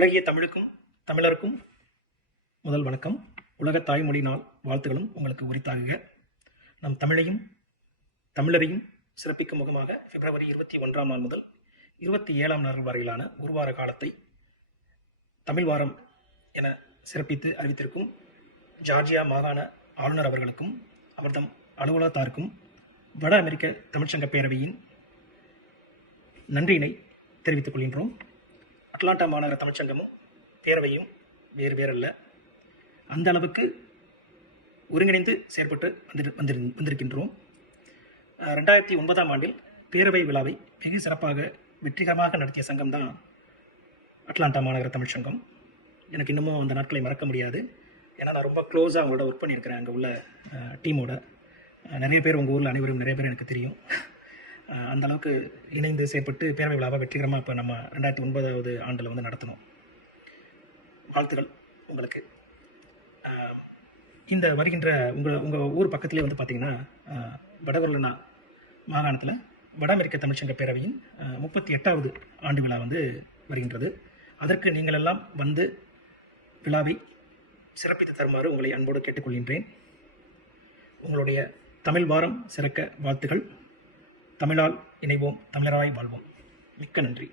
அழகிய தமிழுக்கும் தமிழருக்கும் முதல் வணக்கம். உலக தாய்மொழி நாள் வாழ்த்துகளும் உங்களுக்கு உரித்தாகுக. நம் தமிழையும் தமிழரையும் சிறப்பிக்கும் முகமாக பிப்ரவரி இருபத்தி ஒன்றாம் நாள் முதல் இருபத்தி ஏழாம் நாள் வரையிலான ஒரு வார காலத்தை தமிழ் வாரம் என சிறப்பித்து அறிவித்திருக்கும் ஜார்ஜியா மாகாண ஆளுநர் அவர்களுக்கும் அவர்தம் அலுவலகத்தாருக்கும் வட அமெரிக்க தமிழ்ச்சங்க பேரவையின் நன்றியினை தெரிவித்துக் கொள்கின்றோம். அட்லாண்டா மாநகர தமிழ்ச்சங்கமும் பேரவையும் வேறு வேறல்ல. அந்த அளவுக்கு ஒருங்கிணைந்து செயற்பட்டு வந்து வந்து வந்திருக்கின்றோம். ரெண்டாயிரத்தி ஒன்பதாம் ஆண்டில் பேரவை விழாவை வெகு சிறப்பாக வெற்றிகரமாக நடத்திய சங்கம் தான் அட்லாண்டா மாநகர தமிழ்ச்சங்கம். எனக்கு இன்னமும் அந்த நாட்களை மறக்க முடியாது. ஏன்னா நான் ரொம்ப க்ளோஸாக அவங்களோட ஒர்க் பண்ணியிருக்கிறேன் அங்கே உள்ள டீமோட நிறைய பேர் உங்கள் ஊரில் அனைவரும் நிறைய பேர் எனக்கு தெரியும். அந்த அளவுக்கு இணைந்து செயற்பட்டு பேரவை விழாவை வெற்றிகரமாக இப்போ நம்ம ரெண்டாயிரத்தி ஒன்பதாவது ஆண்டில் வந்து நடத்தணும். வாழ்த்துக்கள் உங்களுக்கு. இந்த வருகின்ற உங்கள் உங்கள் ஊர் பக்கத்துலேயே வந்து பார்த்தீங்கன்னா அஹ் மாகாணத்தில் வட அமெரிக்க தமிழ்ச்சங்க பேரவையின் முப்பத்தி எட்டாவது ஆண்டு விழா வந்து வருகின்றது. அதற்கு நீங்களெல்லாம் வந்து விழாவை சிறப்பித்து தருமாறு உங்களை அன்போடு கேட்டுக்கொள்கின்றேன். உங்களுடைய தமிழ் வாரம் சிறக்க வாழ்த்துகள் தமிழால் இணைவோம். தமிழராய் வாழ்வோம். மிக்க நன்றி.